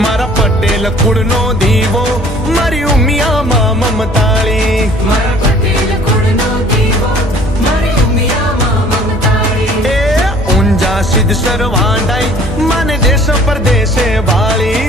મારા પટેલ કુળનો દીવો મારી ઉમિયા માં મમતાળી. મારા પટેલ દીવો મારી ઉમિયા માં મમતાળી. એ ઊંજા સિદ્ધ સરવાંડાઈ મને દેશ પરદેશે વાળી.